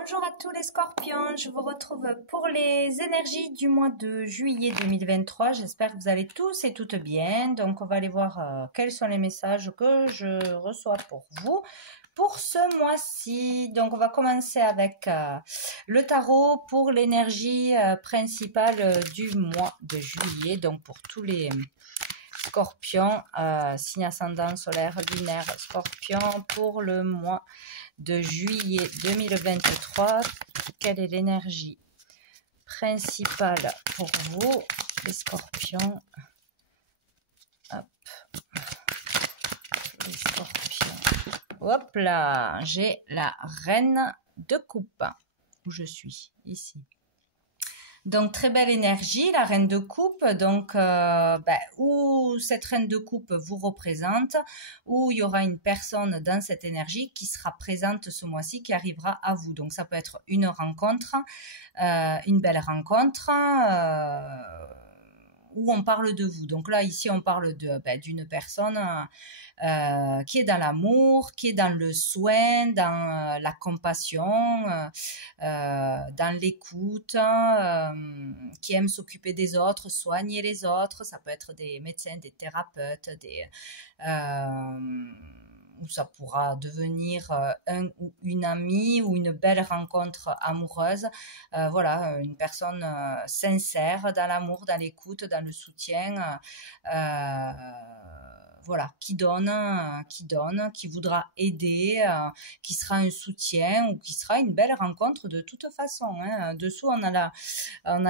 Bonjour à tous les scorpions, je vous retrouve pour les énergies du mois de juillet 2023. J'espère que vous allez tous et toutes bien. Donc on va aller voir quels sont les messages que je reçois pour vous pour ce mois-ci. Donc on va commencer avec le tarot pour l'énergie principale du mois de juillet. Donc pour tous les scorpions, signe ascendant solaire, lunaire, scorpion pour le mois de juillet 2023. Quelle est l'énergie principale pour vous, les scorpions? Hop. Les scorpions. Hop là, j'ai la reine de coupe. Où je suis, ici. Donc, très belle énergie, la reine de coupe. Donc, où cette reine de coupe vous représente, où il y aura une personne dans cette énergie qui sera présente ce mois-ci, qui arrivera à vous. Donc, ça peut être une rencontre, une belle rencontre, où on parle de vous. Donc là, ici, on parle d'une personne qui est dans l'amour, qui est dans le soin, dans la compassion, dans l'écoute, qui aime s'occuper des autres, soigner les autres. Ça peut être des médecins, des thérapeutes, ou ça pourra devenir un ou une amie ou une belle rencontre amoureuse. Voilà, une personne sincère dans l'amour, dans l'écoute, dans le soutien. Voilà, qui donne, qui voudra aider, qui sera un soutien ou qui sera une belle rencontre de toute façon. Hein. Dessous, on a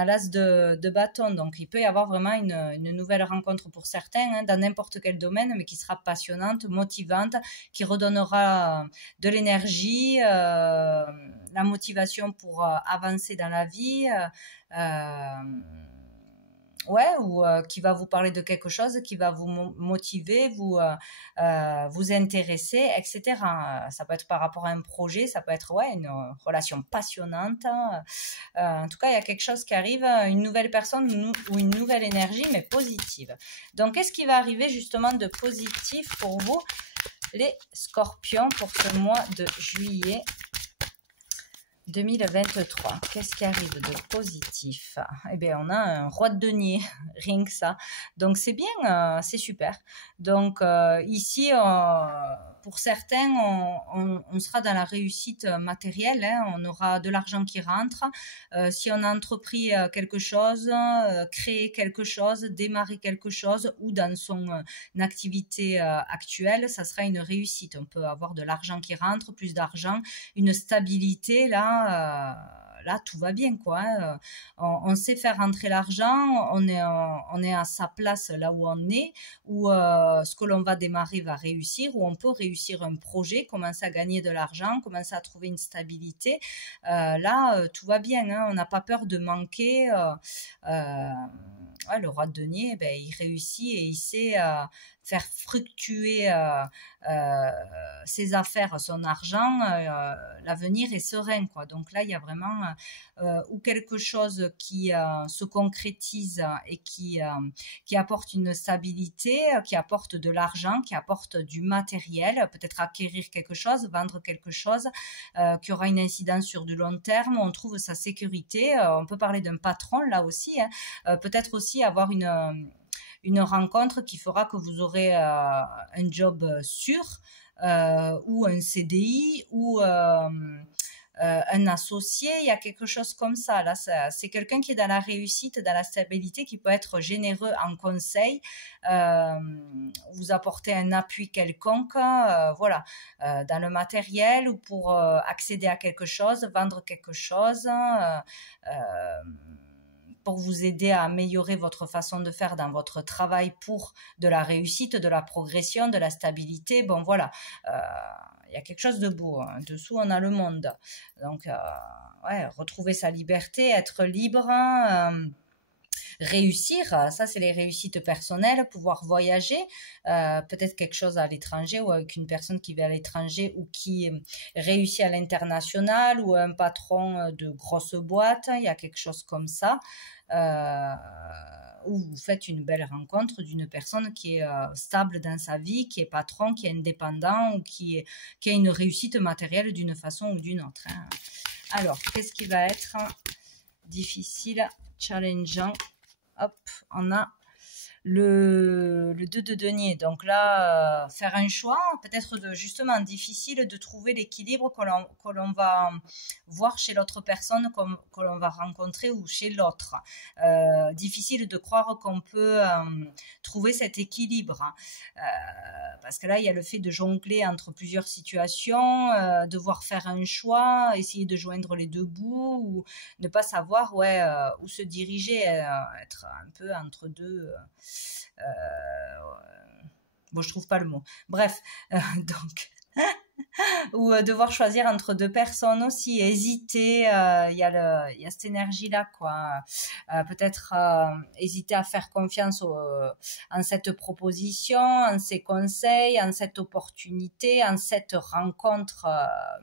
l'as de bâton, donc il peut y avoir vraiment une nouvelle rencontre pour certains, hein, dans n'importe quel domaine, mais qui sera passionnante, motivante, qui redonnera de l'énergie, la motivation pour avancer dans la vie. Ouais, ou qui va vous parler de quelque chose, qui va vous motiver, vous intéresser, etc. Ça peut être par rapport à un projet, ça peut être une relation passionnante. En tout cas, il y a quelque chose qui arrive, une nouvelle personne ou une nouvelle énergie, mais positive. Donc, qu'est-ce qui va arriver justement de positif pour vous, les scorpions, pour ce mois de juillet 2023, qu'est-ce qui arrive de positif? Eh bien, on a un roi de denier, rien que ça. Donc, c'est bien, c'est super. Donc, ici, pour certains, on sera dans la réussite matérielle. Hein, on aura de l'argent qui rentre. Si on a entrepris quelque chose, créé quelque chose, démarré quelque chose, ou dans son activité actuelle, ça sera une réussite. On peut avoir de l'argent qui rentre, plus d'argent, une stabilité, là, tout va bien, quoi. Hein. On sait faire rentrer l'argent, on est à sa place là où on est, où ce que l'on va démarrer va réussir, où on peut réussir un projet, commencer à gagner de l'argent, commencer à trouver une stabilité. Là, tout va bien, hein. On n'a pas peur de manquer. Le roi de denier, il réussit et il sait faire fructuer ses affaires, son argent, l'avenir est serein, quoi. Donc là, il y a vraiment ou quelque chose qui se concrétise et qui apporte une stabilité, qui apporte de l'argent, qui apporte du matériel, peut-être acquérir quelque chose, vendre quelque chose, qui aura une incidence sur du long terme. On trouve sa sécurité. On peut parler d'un patron là aussi, hein. Peut-être aussi avoir une rencontre qui fera que vous aurez un job sûr, ou un CDI, ou un associé. Il y a quelque chose comme ça. Là, c'est quelqu'un qui est dans la réussite, dans la stabilité, qui peut être généreux en conseil, vous apporter un appui quelconque, voilà, dans le matériel, ou pour accéder à quelque chose, vendre quelque chose, pour vous aider à améliorer votre façon de faire dans votre travail pour de la réussite, de la progression, de la stabilité. Bon, voilà, il y a quelque chose de beau. Hein. Dessous, on a le monde. Donc, retrouver sa liberté, être libre, réussir, ça c'est les réussites personnelles, pouvoir voyager, peut-être quelque chose à l'étranger, ou avec une personne qui va à l'étranger ou qui réussit à l'international, ou un patron de grosse boîte, il y a quelque chose comme ça, où vous faites une belle rencontre d'une personne qui est stable dans sa vie, qui est patron, qui est indépendant, ou qui a une réussite matérielle d'une façon ou d'une autre. Hein. Alors, qu'est-ce qui va être difficile, challengeant? Hop, on a le 2 de denier. Donc là, faire un choix, peut-être justement difficile de trouver l'équilibre que l'on va voir chez l'autre personne, que l'on va rencontrer ou chez l'autre. Difficile de croire qu'on peut trouver cet équilibre. Parce que là, il y a le fait de jongler entre plusieurs situations, devoir faire un choix, essayer de joindre les deux bouts, ou ne pas savoir où se diriger, être un peu entre deux. Bon, je trouve pas le mot. Bref, donc ou devoir choisir entre deux personnes aussi, hésiter, il y a cette énergie-là, quoi. Peut-être hésiter à faire confiance en cette proposition, en ces conseils, en cette opportunité, en cette rencontre,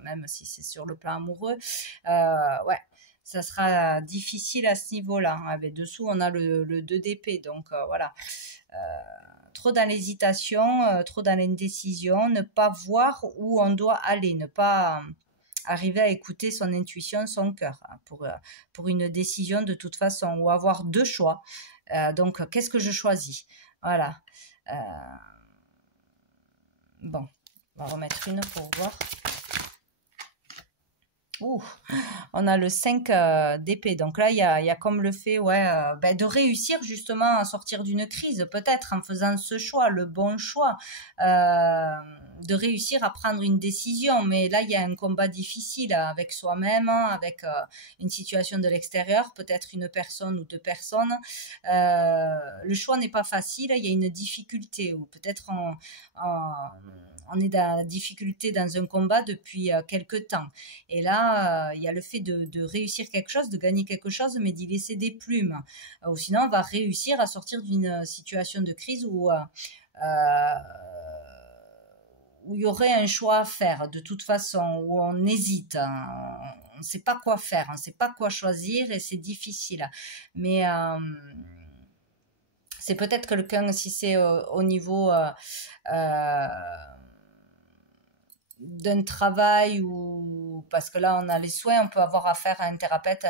même si c'est sur le plan amoureux. Ouais, ça sera difficile à ce niveau-là. Avec dessous, on a le 2 d'épée, donc voilà. Trop dans l'hésitation, trop dans l'indécision, ne pas voir où on doit aller, ne pas arriver à écouter son intuition, son cœur, pour une décision de toute façon, ou avoir deux choix. Donc, qu'est-ce que je choisis? Voilà. Bon, on va remettre une pour voir. Ouh, on a le 5 d'épée. Donc là, il y a comme le fait de réussir justement à sortir d'une crise, peut-être en faisant ce choix, le bon choix, de réussir à prendre une décision. Mais là, il y a un combat difficile avec soi-même, avec une situation de l'extérieur, peut-être une personne ou deux personnes. Le choix n'est pas facile, il y a une difficulté, ou peut-être on est dans la difficulté dans un combat depuis quelque temps. Et là, il y a le fait de réussir quelque chose, de gagner quelque chose, mais d'y laisser des plumes. Ou sinon, on va réussir à sortir d'une situation de crise où il y aurait un choix à faire de toute façon, où on hésite, on ne sait pas quoi faire, on ne sait pas quoi choisir et c'est difficile. Mais c'est peut-être quelqu'un, si c'est au niveau d'un travail, ou parce que là on a les soins, on peut avoir affaire à un thérapeute,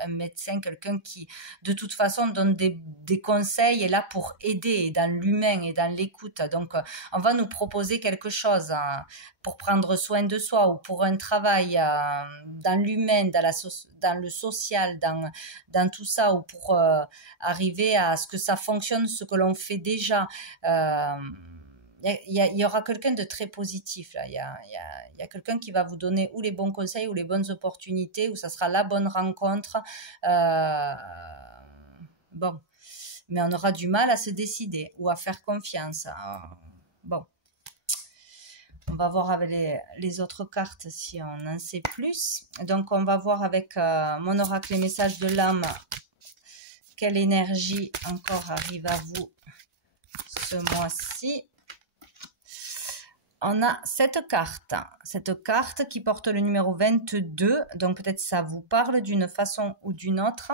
un médecin, quelqu'un qui de toute façon donne des conseils, est là pour aider dans l'humain et dans l'écoute. Donc on va nous proposer quelque chose pour prendre soin de soi, ou pour un travail dans l'humain, dans le social, dans tout ça, ou pour arriver à ce que ça fonctionne, ce que l'on fait déjà. Il y aura quelqu'un de très positif là. Il y a quelqu'un qui va vous donner ou les bons conseils ou les bonnes opportunités, ou ça sera la bonne rencontre. Bon, mais on aura du mal à se décider ou à faire confiance. Bon, on va voir avec les autres cartes si on en sait plus. Donc on va voir avec mon oracle, les messages de l'âme, quelle énergie encore arrive à vous ce mois-ci. On a cette carte qui porte le numéro 22, donc peut-être ça vous parle d'une façon ou d'une autre.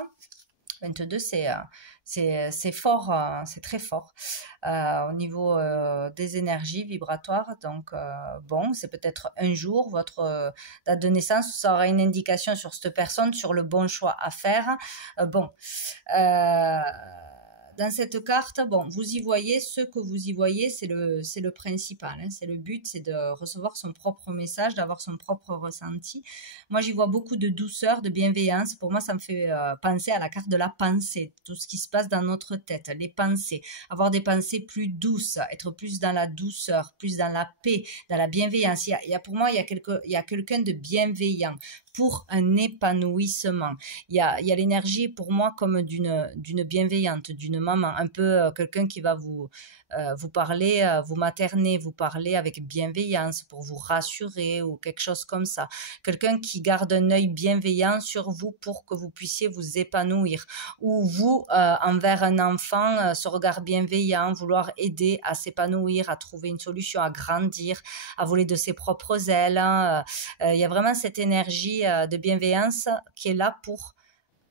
22, c'est fort, c'est très fort au niveau des énergies vibratoires. Donc bon, c'est peut-être un jour, votre date de naissance, ça aura une indication sur cette personne, sur le bon choix à faire. Dans cette carte, bon, vous y voyez, ce que vous y voyez, c'est le principal, hein, c'est le but, c'est de recevoir son propre message, d'avoir son propre ressenti. Moi, j'y vois beaucoup de douceur, de bienveillance. Pour moi, ça me fait penser à la carte de la pensée, tout ce qui se passe dans notre tête, les pensées, avoir des pensées plus douces, être plus dans la douceur, plus dans la paix, dans la bienveillance. Pour moi, il y a quelqu'un de bienveillant pour un épanouissement. Il y a l'énergie pour moi comme d'une bienveillante, d'une maman, un peu quelqu'un qui va vous parler, vous materner, vous parler avec bienveillance pour vous rassurer ou quelque chose comme ça. Quelqu'un qui garde un œil bienveillant sur vous pour que vous puissiez vous épanouir. Ou vous, envers un enfant, ce regard bienveillant, vouloir aider à s'épanouir, à trouver une solution, à grandir, à voler de ses propres ailes. Il y a vraiment cette énergie de bienveillance qui est là pour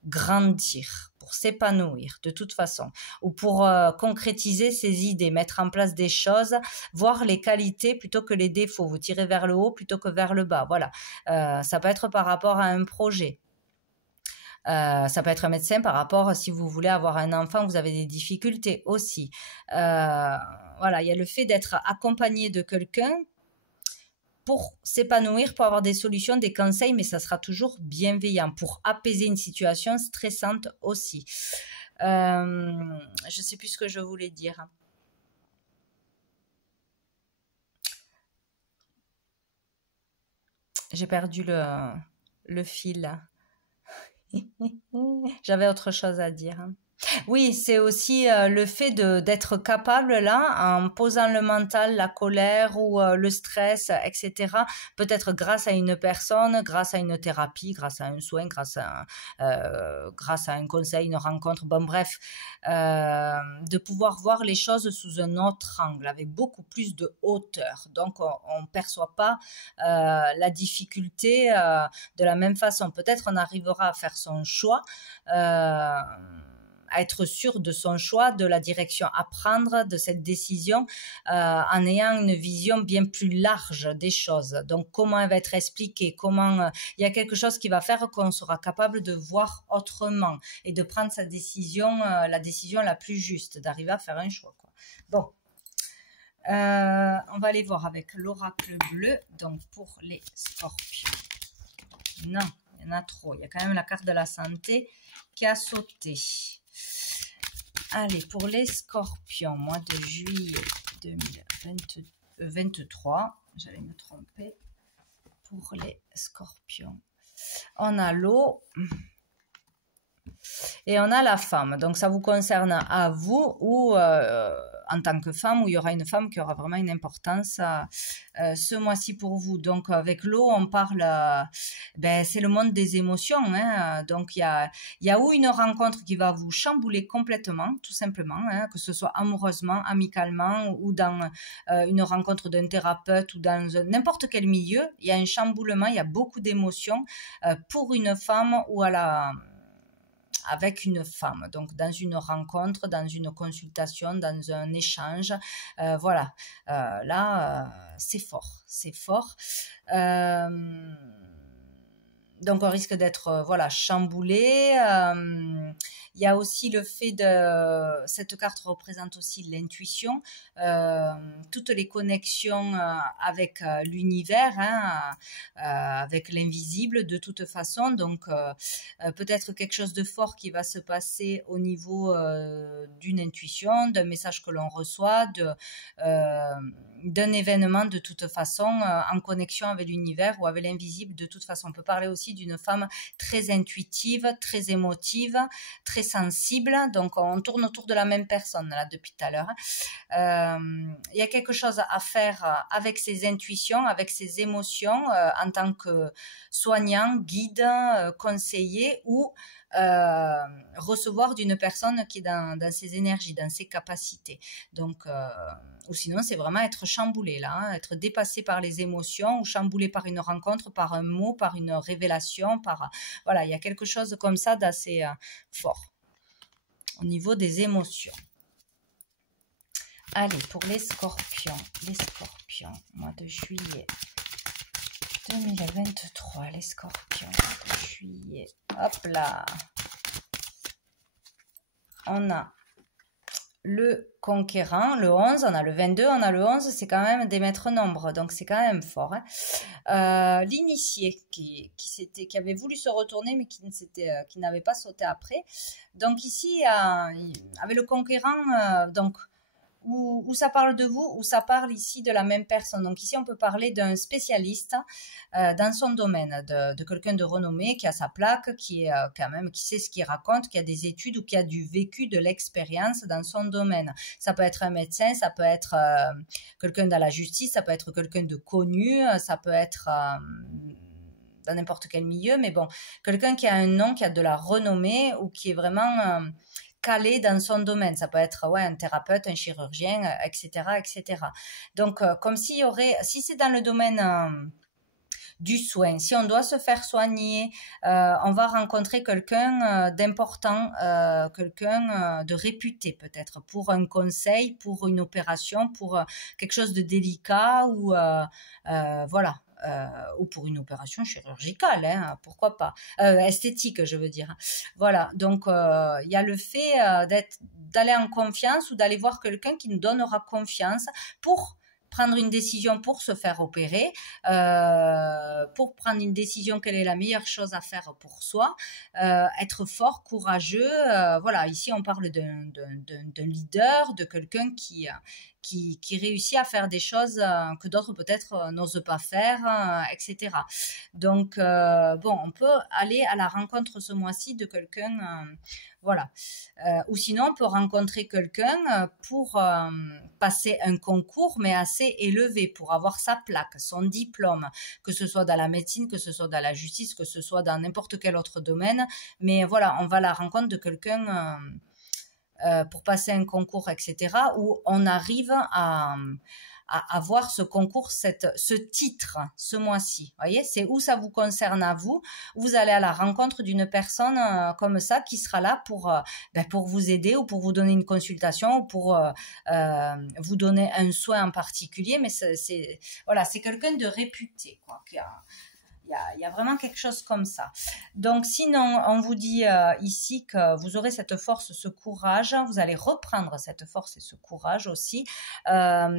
grandir, pour s'épanouir de toute façon, ou pour concrétiser ses idées, mettre en place des choses, voir les qualités plutôt que les défauts, vous tirez vers le haut plutôt que vers le bas. Voilà, ça peut être par rapport à un projet. Ça peut être un médecin par rapport si vous voulez avoir un enfant, vous avez des difficultés aussi. Voilà, il y a le fait d'être accompagné de quelqu'un pour s'épanouir, pour avoir des solutions, des conseils, mais ça sera toujours bienveillant pour apaiser une situation stressante aussi. Je ne sais plus ce que je voulais dire. J'ai perdu le fil. J'avais autre chose à dire. Oui, c'est aussi le fait d'être capable là, en posant le mental, la colère ou le stress, etc. Peut-être grâce à une personne, grâce à une thérapie, grâce à un soin, grâce à un conseil, une rencontre, bon bref, de pouvoir voir les choses sous un autre angle, avec beaucoup plus de hauteur. Donc on ne perçoit pas la difficulté de la même façon. Peut-être on arrivera à faire son choix. À être sûr de son choix, de la direction à prendre, de cette décision, en ayant une vision bien plus large des choses. Donc, comment elle va être expliquée, comment il y a quelque chose qui va faire qu'on sera capable de voir autrement et de prendre sa décision, la décision la plus juste, d'arriver à faire un choix, quoi. Bon. On va aller voir avec l'oracle bleu, donc pour les scorpions. Non, il y en a trop. Il y a quand même la carte de la santé qui a sauté. Allez, pour les scorpions, mois de juillet 2023, j'allais me tromper, pour les scorpions, on a l'eau et on a la femme. Donc, ça vous concerne à vous ou en tant que femme, où il y aura une femme qui aura vraiment une importance ce mois-ci pour vous. Donc, avec l'eau, on parle, c'est le monde des émotions. Hein. Donc, il y a ou une rencontre qui va vous chambouler complètement, tout simplement, hein, que ce soit amoureusement, amicalement ou dans une rencontre d'un thérapeute ou dans n'importe quel milieu. Il y a un chamboulement, il y a beaucoup d'émotions pour une femme ou avec une femme, donc dans une rencontre, dans une consultation, dans un échange, voilà, là, c'est fort, c'est fort. Donc on risque d'être voilà, chamboulé. Il y a aussi le fait cette carte représente aussi l'intuition, toutes les connexions avec l'univers, hein, avec l'invisible de toute façon. Donc peut-être quelque chose de fort qui va se passer au niveau d'une intuition, d'un message que l'on reçoit, d'un événement de toute façon en connexion avec l'univers ou avec l'invisible de toute façon. On peut parler aussi d'une femme très intuitive, très émotive, très sensible. Donc on tourne autour de la même personne là depuis tout à l'heure. Il y a quelque chose à faire avec ses intuitions, avec ses émotions en tant que soignant, guide, conseiller ou recevoir d'une personne qui est dans ses énergies, dans ses capacités. Donc, ou sinon, c'est vraiment être chamboulé là, hein, être dépassé par les émotions ou chamboulé par une rencontre, par un mot, par une révélation, voilà, il y a quelque chose comme ça d'assez fort au niveau des émotions. Allez, pour les scorpions, mois de juillet 2023, les scorpions, mois de juillet, hop là, on a le conquérant, le 11, on a le 22, on a le 11, c'est quand même des maîtres nombres, donc c'est quand même fort. Hein. L'initié qui avait voulu se retourner, mais qui n'avait pas sauté après. Donc ici, avec le conquérant, donc où ça parle de vous, où ça parle ici de la même personne. Donc ici, on peut parler d'un spécialiste dans son domaine, de quelqu'un de renommé qui a sa plaque, qui sait ce qu'il raconte, qui a des études ou qui a du vécu, de l'expérience dans son domaine. Ça peut être un médecin, ça peut être quelqu'un dans la justice, ça peut être quelqu'un de connu, ça peut être dans n'importe quel milieu, mais bon, quelqu'un qui a un nom, qui a de la renommée ou qui est vraiment calé dans son domaine. Ça peut être un thérapeute, un chirurgien, etc., etc. Donc, comme s'il y aurait, si c'est dans le domaine du soin. Si on doit se faire soigner, on va rencontrer quelqu'un d'important, quelqu'un de réputé peut-être, pour un conseil, pour une opération, pour quelque chose de délicat ou voilà. Ou pour une opération chirurgicale, hein, pourquoi pas, esthétique, je veux dire. Voilà, donc il y a le fait d'aller en confiance ou d'aller voir quelqu'un qui nous donnera confiance pour prendre une décision pour se faire opérer, pour prendre une décision quelle est la meilleure chose à faire pour soi, être fort, courageux. Voilà, ici on parle d'un leader, de quelqu'un qui réussit à faire des choses que d'autres peut-être n'osent pas faire, etc. Donc, bon, on peut aller à la rencontre ce mois-ci de quelqu'un, voilà. Ou sinon, on peut rencontrer quelqu'un pour passer un concours, mais assez élevé, pour avoir sa plaque, son diplôme, que ce soit dans la médecine, que ce soit dans la justice, que ce soit dans n'importe quel autre domaine. Mais voilà, on va à la rencontre de quelqu'un pour passer un concours, etc., où on arrive à avoir ce concours, ce titre, ce mois-ci. Voyez, c'est où ça vous concerne à vous. Vous allez à la rencontre d'une personne comme ça qui sera là pour vous aider ou pour vous donner une consultation ou pour vous donner un soin en particulier. Mais voilà, c'est quelqu'un de réputé, quoi, il y a vraiment quelque chose comme ça. Donc, sinon, on vous dit ici que vous aurez cette force, ce courage. Vous allez reprendre cette force et ce courage aussi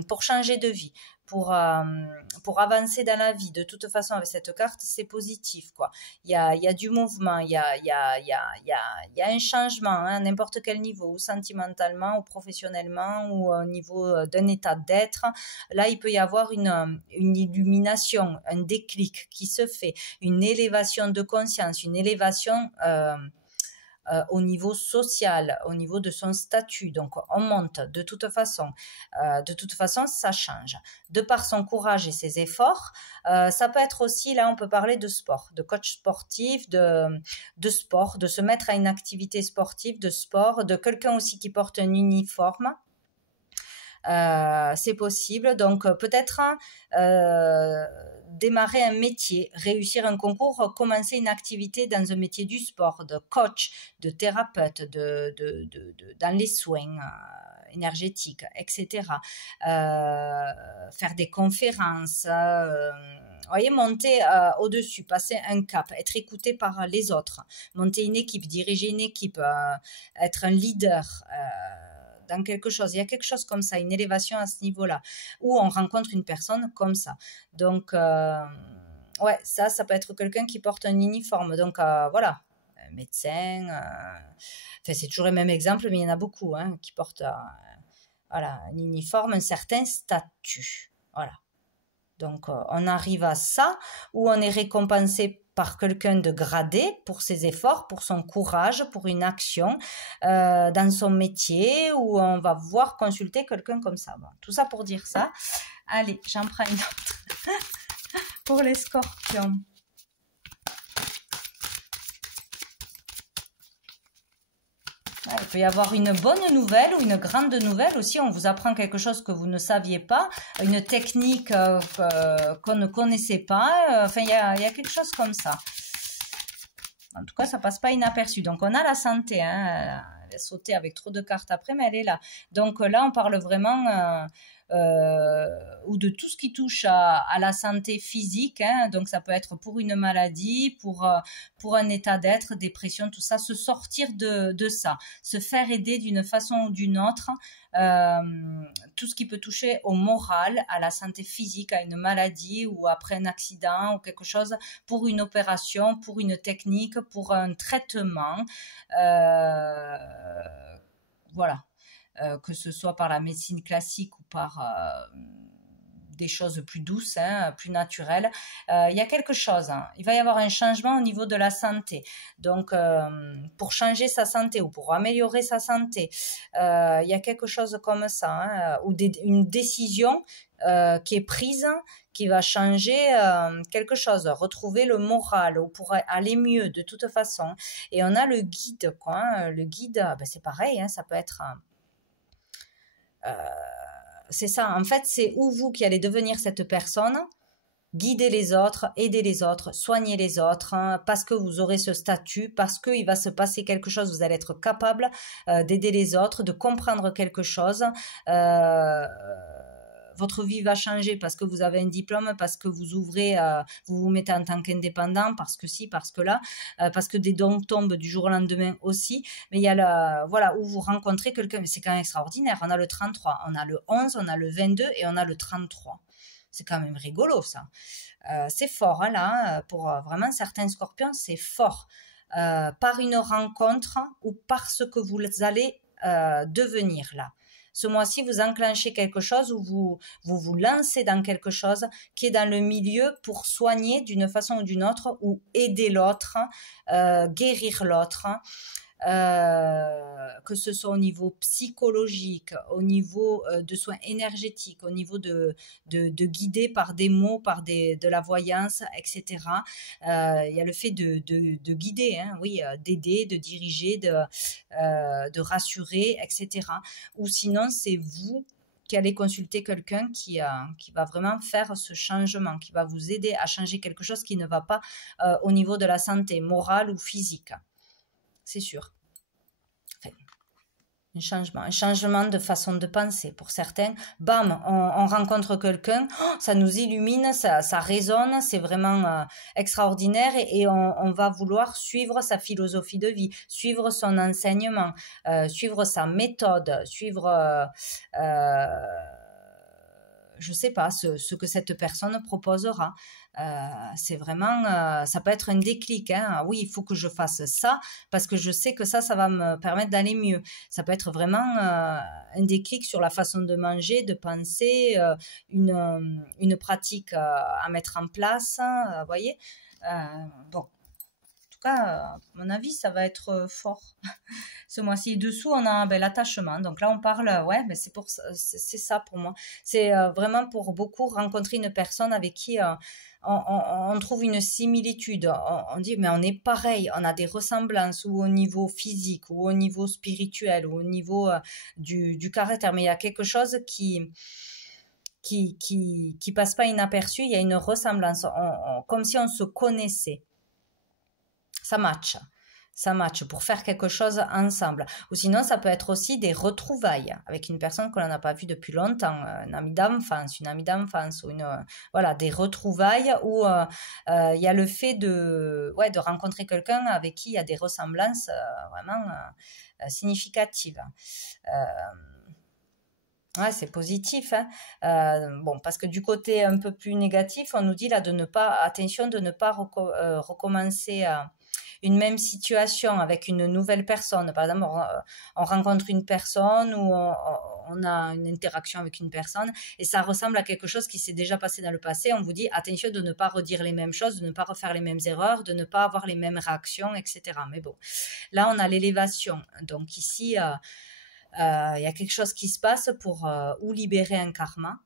pour changer de vie, pour avancer dans la vie. De toute façon, avec cette carte, c'est positif, quoi. Il y a du mouvement, il y a un changement, hein, à n'importe quel niveau, ou sentimentalement, ou professionnellement, ou au niveau d'un état d'être. Là, il peut y avoir une illumination, un déclic qui se fait, une élévation de conscience, une élévation au niveau social, au niveau de son statut. Donc, on monte de toute façon. De toute façon, ça change. De par son courage et ses efforts, ça peut être aussi, là, on peut parler de sport, de coach sportif, de sport, de se mettre à une activité sportive, de sport, de quelqu'un aussi qui porte un uniforme. C'est possible. Donc, peut-être démarrer un métier, réussir un concours, commencer une activité dans un métier du sport, de coach, de thérapeute, dans les soins énergétiques, etc. Faire des conférences, voyez, monter au-dessus, passer un cap, être écouté par les autres, monter une équipe, diriger une équipe, être un leader, dans quelque chose. Il y a quelque chose comme ça, une élévation à ce niveau-là, où on rencontre une personne comme ça. Donc, ouais, ça peut être quelqu'un qui porte un uniforme. Donc, voilà, un médecin. Enfin, c'est toujours le même exemple, mais il y en a beaucoup hein, qui portent voilà, un uniforme, un certain statut. Voilà. Donc, on arrive à ça, où on est récompensé par quelqu'un de gradé pour ses efforts, pour son courage, pour une action dans son métier, où on va voir consulter quelqu'un comme ça. Bon, tout ça pour dire ça. Allez, j'en prends une autre pour les scorpions. Il peut y avoir une bonne nouvelle ou une grande nouvelle aussi. On vous apprend quelque chose que vous ne saviez pas, une technique qu'on ne connaissait pas. Enfin, il y a quelque chose comme ça. En tout cas, ça passe pas inaperçu. Donc, on a la santé. Hein. Elle a sauté avec trop de cartes après, mais elle est là. Donc là, on parle vraiment ou de tout ce qui touche à la santé physique. Hein. Donc, ça peut être pour une maladie, pour un état d'être, dépression, tout ça. Se sortir de ça. Se faire aider d'une façon ou d'une autre. Tout ce qui peut toucher au moral, à la santé physique, à une maladie ou après un accident ou quelque chose, pour une opération, pour une technique, pour un traitement. Voilà. Que ce soit par la médecine classique ou par des choses plus douces, hein, plus naturelles. Il y a quelque chose. Hein. Il va y avoir un changement au niveau de la santé. Donc, pour changer sa santé ou pour améliorer sa santé, il y a quelque chose comme ça. Hein, ou une décision qui est prise, qui va changer quelque chose, retrouver le moral ou pour aller mieux de toute façon. Et on a le guide. Quoi, hein. Le guide, ben, c'est pareil. Hein, ça peut être... c'est ça, en fait, c'est ou vous qui allez devenir cette personne, guider les autres, aider les autres, soigner les autres, hein, parce que vous aurez ce statut, parce qu'il va se passer quelque chose, vous allez être capable d'aider les autres, de comprendre quelque chose. Votre vie va changer parce que vous avez un diplôme, parce que vous ouvrez, vous vous mettez en tant qu'indépendant, parce que si, parce que là, parce que des dons tombent du jour au lendemain aussi. Mais il y a voilà, où vous rencontrez quelqu'un, mais c'est quand même extraordinaire. On a le 33, on a le 11, on a le 22 et on a le 33. C'est quand même rigolo, ça. C'est fort, hein, là, pour vraiment certains scorpions, c'est fort. Par une rencontre ou par ce que vous allez devenir, là. Ce mois-ci, vous enclenchez quelque chose ou vous lancez dans quelque chose qui est dans le milieu pour soigner d'une façon ou d'une autre ou aider l'autre, guérir l'autre. Que ce soit au niveau psychologique, au niveau de soins énergétiques, au niveau de guider par des mots, par de la voyance, etc. Il y a le fait de guider, hein, oui, d'aider, de diriger, de rassurer, etc. Ou sinon, c'est vous qui allez consulter quelqu'un qui va vraiment faire ce changement, qui va vous aider à changer quelque chose qui ne va pas au niveau de la santé morale ou physique. C'est sûr. Enfin, un changement de façon de penser. Pour certains, bam, on rencontre quelqu'un, ça nous illumine, ça résonne, c'est vraiment extraordinaire et on va vouloir suivre sa philosophie de vie, suivre son enseignement, suivre sa méthode, suivre... je sais pas, ce que cette personne proposera. C'est vraiment, ça peut être un déclic, hein. Oui, il faut que je fasse ça parce que je sais que ça va me permettre d'aller mieux. Ça peut être vraiment un déclic sur la façon de manger, de penser, une pratique à mettre en place, vous voyez. Bon. À mon avis, ça va être fort ce mois-ci. Et dessous, on a l'attachement. Donc là, on parle, ouais, mais c'est ça pour moi. C'est vraiment pour beaucoup rencontrer une personne avec qui on trouve une similitude. On dit, mais on est pareil, on a des ressemblances ou au niveau physique, ou au niveau spirituel, ou au niveau du caractère. Mais il y a quelque chose qui passe pas inaperçu. Il y a une ressemblance, comme si on se connaissait. Ça match pour faire quelque chose ensemble. Ou sinon, ça peut être aussi des retrouvailles avec une personne que l'on n'a pas vue depuis longtemps, une amie d'enfance, ou voilà, des retrouvailles où il y a le fait de rencontrer quelqu'un avec qui il y a des ressemblances vraiment significatives. Ouais, c'est positif, hein. Bon, parce que du côté un peu plus négatif, on nous dit là de ne pas recommencer une même situation avec une nouvelle personne. Par exemple, on rencontre une personne ou on a une interaction avec une personne et ça ressemble à quelque chose qui s'est déjà passé dans le passé. On vous dit attention de ne pas redire les mêmes choses, de ne pas refaire les mêmes erreurs, de ne pas avoir les mêmes réactions, etc. Mais bon, là, on a l'élévation. Donc ici... il y a quelque chose qui se passe pour ou libérer un karma.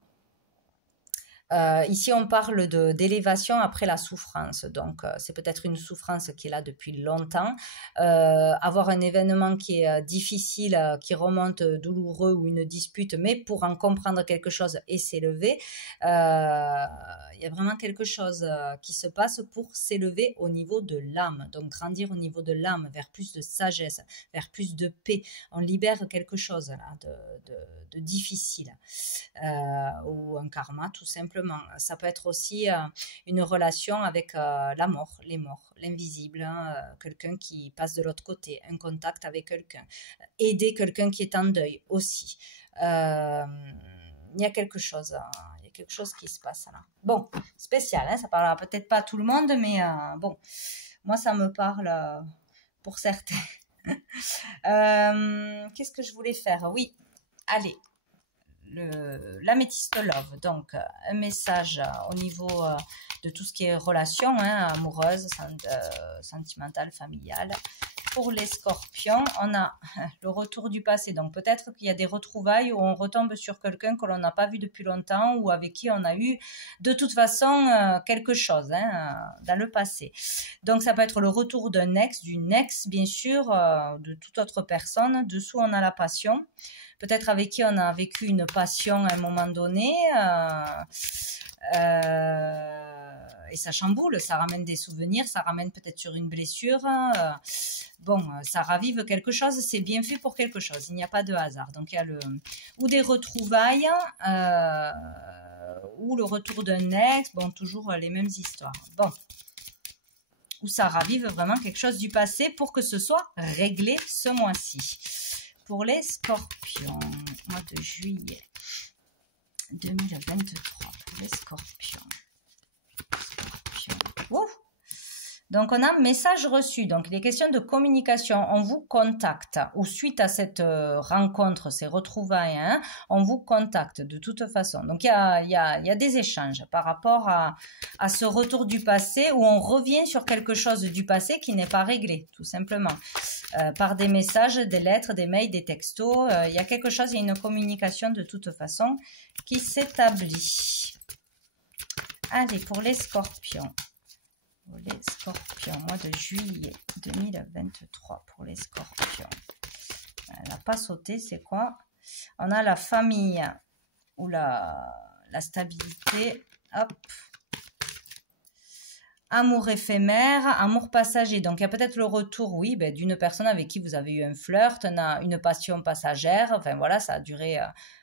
Ici, on parle d'élévation après la souffrance. Donc, c'est peut-être une souffrance qui est là depuis longtemps. Avoir un événement qui est difficile, qui remonte douloureux ou une dispute, mais pour en comprendre quelque chose et s'élever, il y a vraiment quelque chose qui se passe pour s'élever au niveau de l'âme. Donc, grandir au niveau de l'âme, vers plus de sagesse, vers plus de paix. On libère quelque chose là, de difficile. Ou un karma, tout simplement. Ça peut être aussi une relation avec la mort, les morts, l'invisible, hein, quelqu'un qui passe de l'autre côté, un contact avec quelqu'un, aider quelqu'un qui est en deuil aussi. Il y a quelque chose, qui se passe là. Bon, spécial, hein, ça parlera peut-être pas à tout le monde, mais bon, moi ça me parle pour certains. Qu'est-ce que je voulais faire? Oui, allez. L'améthyste love, donc un message au niveau de tout ce qui est relation, hein, amoureuse, sentimentale, familiale. Pour les scorpions, on a le retour du passé, donc peut-être qu'il y a des retrouvailles où on retombe sur quelqu'un que l'on n'a pas vu depuis longtemps ou avec qui on a eu de toute façon quelque chose, hein, dans le passé. Donc ça peut être le retour d'une ex bien sûr, de toute autre personne. Dessous on a la passion. peut-être avec qui on a vécu une passion à un moment donné. Et ça chamboule, ça ramène des souvenirs, ça ramène peut-être sur une blessure. Bon, ça ravive quelque chose, c'est bien fait pour quelque chose. Il n'y a pas de hasard. Donc il y a ou des retrouvailles, ou le retour d'un ex. Bon, toujours les mêmes histoires. Bon, où ça ravive vraiment quelque chose du passé pour que ce soit réglé ce mois-ci. Pour les scorpions, mois de juillet 2023, pour les scorpions. Ouf. Donc, on a message reçu. Donc, il est question de communication. On vous contacte ou suite à cette rencontre, ces retrouvailles, hein, on vous contacte de toute façon. Donc, il y a des échanges par rapport à ce retour du passé où on revient sur quelque chose du passé qui n'est pas réglé, tout simplement. Par des messages, des lettres, des mails, des textos. Il y a quelque chose, il y a une communication de toute façon qui s'établit. Allez, pour les scorpions. Les scorpions, mois de juillet 2023 pour les scorpions. Elle n'a pas sauté, c'est quoi? On a la famille ou la stabilité. Hop. Amour éphémère, amour passager. Donc, il y a peut-être le retour, oui, d'une personne avec qui vous avez eu un flirt, une passion passagère. Enfin, voilà, ça a duré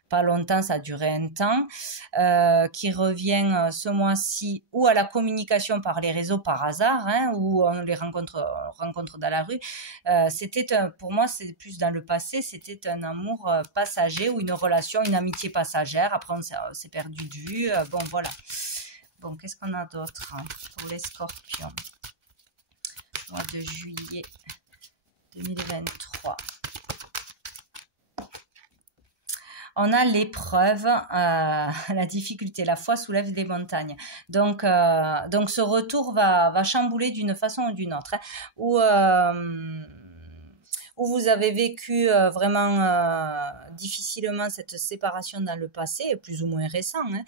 pas longtemps, ça a duré un temps, qui revient ce mois-ci ou à la communication par les réseaux par hasard, hein, ou on les rencontre dans la rue. Pour moi, c'est plus dans le passé, c'était un amour passager ou une relation, une amitié passagère. Après, on s'est perdu de vue. Bon, voilà. Bon, qu'est-ce qu'on a d'autre pour les scorpions? Mois de juillet 2023. On a l'épreuve, la difficulté, la foi soulève des montagnes. Donc ce retour va chambouler d'une façon ou d'une autre, hein, où vous avez vécu vraiment difficilement cette séparation dans le passé, plus ou moins récent. Hein.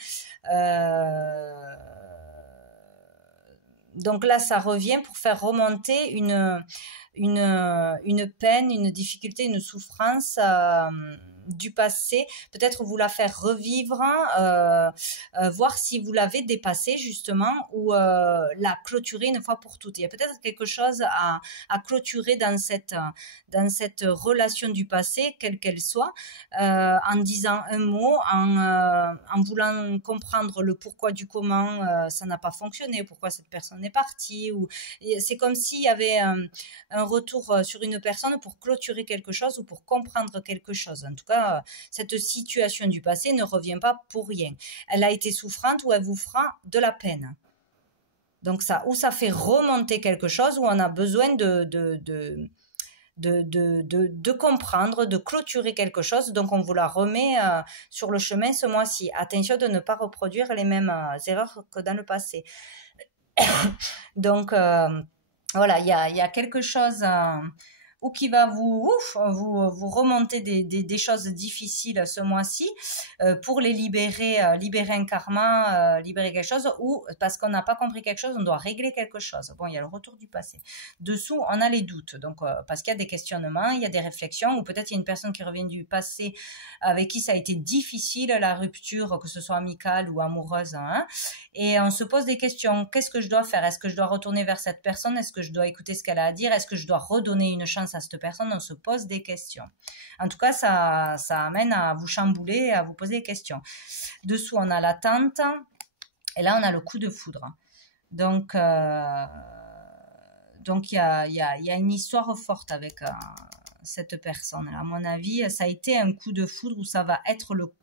Donc là, ça revient pour faire remonter une peine, une difficulté, une souffrance du passé, peut-être vous la faire revivre, voir si vous l'avez dépassée justement ou la clôturer une fois pour toutes. Il y a peut-être quelque chose à clôturer dans cette relation du passé, quelle qu'elle soit, en disant un mot, en voulant comprendre le pourquoi du comment ça n'a pas fonctionné, pourquoi cette personne est partie. C'est comme s'il y avait un retour sur une personne pour clôturer quelque chose ou pour comprendre quelque chose. En tout cas, cette situation du passé ne revient pas pour rien. Elle a été souffrante ou elle vous fera de la peine. Donc ça fait remonter quelque chose où on a besoin de comprendre, de clôturer quelque chose. Donc on vous la remet sur le chemin ce mois-ci. Attention de ne pas reproduire les mêmes erreurs que dans le passé. Donc voilà, il y a quelque chose ou qui va vous remonter des choses difficiles ce mois-ci pour les libérer un karma, libérer quelque chose, ou parce qu'on n'a pas compris quelque chose, on doit régler quelque chose. Bon, il y a le retour du passé. Dessous, on a les doutes, donc parce qu'il y a des questionnements, il y a des réflexions, ou peut-être il y a une personne qui revient du passé avec qui ça a été difficile, la rupture, que ce soit amicale ou amoureuse, hein, et on se pose des questions. Qu'est-ce que je dois faire? Est-ce que je dois retourner vers cette personne? Est-ce que je dois écouter ce qu'elle a à dire? Est-ce que je dois redonner une chance à cette personne? On se pose des questions. En tout cas, ça amène à vous chambouler, à vous poser des questions. Dessous, on a l'attente, et là, on a le coup de foudre. Donc il y a une histoire forte avec cette personne. À mon avis, ça a été un coup de foudre, ou ça va être le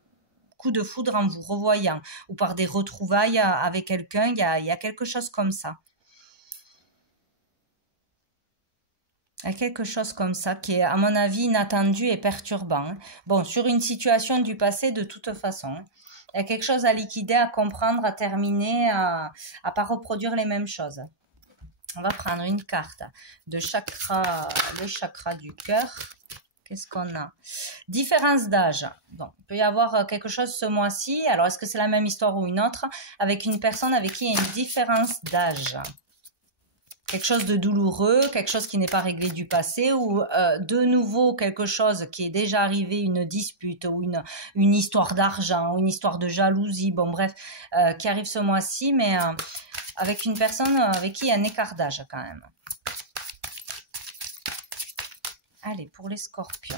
coup de foudre en vous revoyant, ou par des retrouvailles avec quelqu'un. Il y a quelque chose comme ça. Il y a quelque chose comme ça qui est, à mon avis, inattendu et perturbant. Bon, sur une situation du passé, de toute façon. Il y a quelque chose à liquider, à comprendre, à terminer, à pas reproduire les mêmes choses. On va prendre une carte de chakra, le chakra du cœur. Qu'est-ce qu'on a? Différence d'âge. Bon, il peut y avoir quelque chose ce mois-ci. Alors, est-ce que c'est la même histoire ou une autre? Avec une personne avec qui il y a une différence d'âge. quelque chose de douloureux, quelque chose qui n'est pas réglé du passé, ou de nouveau quelque chose qui est déjà arrivé, une dispute ou une histoire d'argent ou une histoire de jalousie, bon bref, qui arrive ce mois-ci, mais avec une personne avec qui il y a un écart d'âge quand même. Allez, pour les scorpions.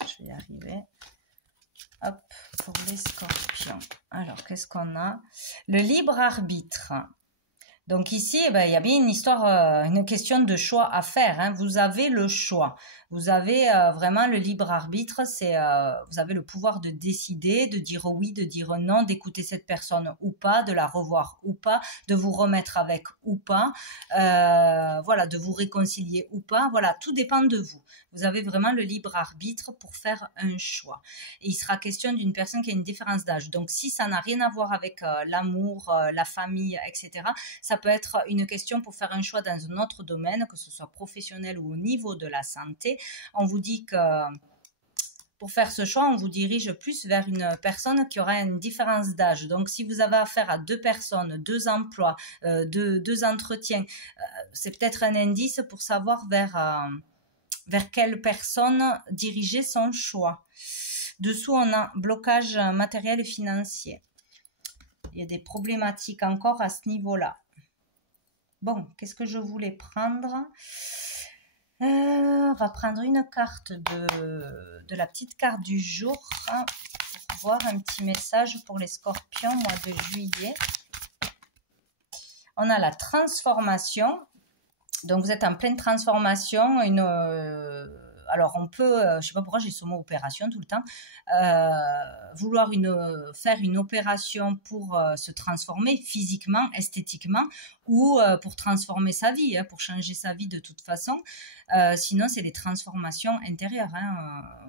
Je vais y arriver. Hop, pour les scorpions. Alors, qu'est-ce qu'on a? Le libre arbitre. Donc ici, eh ben, il y a bien une histoire, une question de choix à faire. Hein. Vous avez le choix. Vous avez vraiment le libre arbitre. C'est, vous avez le pouvoir de décider, de dire oui, de dire non, d'écouter cette personne ou pas, de la revoir ou pas, de vous remettre avec ou pas, voilà, de vous réconcilier ou pas. Voilà, tout dépend de vous. Vous avez vraiment le libre arbitre pour faire un choix. Et il sera question d'une personne qui a une différence d'âge. Donc si ça n'a rien à voir avec l'amour, la famille, etc., ça peut être une question pour faire un choix dans un autre domaine, que ce soit professionnel ou au niveau de la santé. On vous dit que pour faire ce choix, on vous dirige plus vers une personne qui aura une différence d'âge. Donc, si vous avez affaire à deux personnes, deux emplois, deux entretiens, c'est peut-être un indice pour savoir vers quelle personne diriger son choix. Dessous, on a blocage matériel et financier. Il y a des problématiques encore à ce niveau-là. Bon, qu'est-ce que je voulais prendre? On va prendre une carte de la petite carte du jour hein, pour voir un petit message pour les scorpions, mois de juillet. On a la transformation. Donc, vous êtes en pleine transformation. Alors, on peut, je ne sais pas pourquoi j'ai ce mot opération tout le temps, vouloir faire une opération pour se transformer physiquement, esthétiquement, ou pour transformer sa vie, hein, pour changer sa vie de toute façon. Sinon, c'est des transformations intérieures. Hein.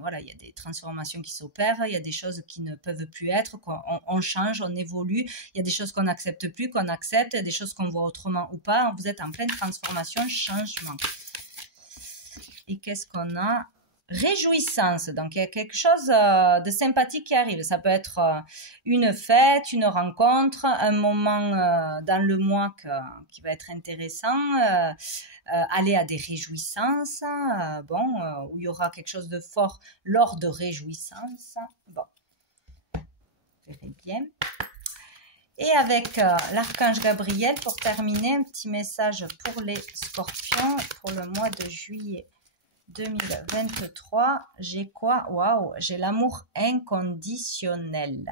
Voilà, il y a des transformations qui s'opèrent, il y a des choses qui ne peuvent plus être, on change, on évolue, il y a des choses qu'on n'accepte plus, qu'on accepte, il y a des choses qu'on voit autrement ou pas. Vous êtes en pleine transformation, changement. Et qu'est-ce qu'on a? Réjouissance. Donc, il y a quelque chose de sympathique qui arrive. Ça peut être une fête, une rencontre, un moment dans le mois qui va être intéressant. Aller à des réjouissances. Où il y aura quelque chose de fort lors de réjouissances. Bon, verrez bien. Et avec l'archange Gabriel, pour terminer, un petit message pour les scorpions pour le mois de juillet 2023, j'ai quoi? Waouh, j'ai l'amour inconditionnel.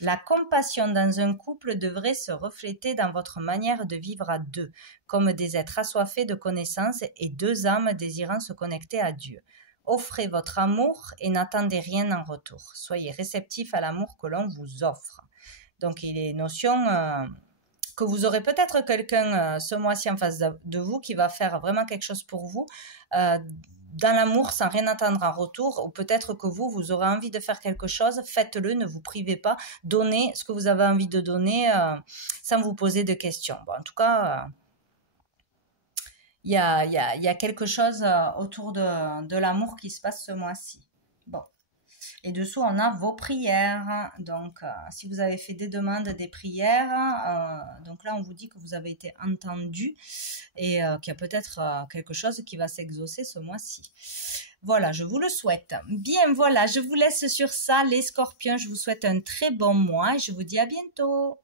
La compassion dans un couple devrait se refléter dans votre manière de vivre à deux, comme des êtres assoiffés de connaissances et deux âmes désirant se connecter à Dieu. Offrez votre amour et n'attendez rien en retour. Soyez réceptifs à l'amour que l'on vous offre. Donc, il est notion que vous aurez peut-être quelqu'un ce mois-ci en face de vous qui va faire vraiment quelque chose pour vous dans l'amour sans rien attendre en retour, ou peut-être que vous aurez envie de faire quelque chose, faites-le, ne vous privez pas, donnez ce que vous avez envie de donner sans vous poser de questions. Bon, en tout cas, il y a quelque chose autour de l'amour qui se passe ce mois-ci. Bon. Et dessous, on a vos prières. Donc, si vous avez fait des demandes, des prières, donc là, on vous dit que vous avez été entendu et qu'il y a peut-être quelque chose qui va s'exaucer ce mois-ci. Voilà, je vous le souhaite. Bien, voilà, je vous laisse sur ça, les scorpions. Je vous souhaite un très bon mois et je vous dis à bientôt.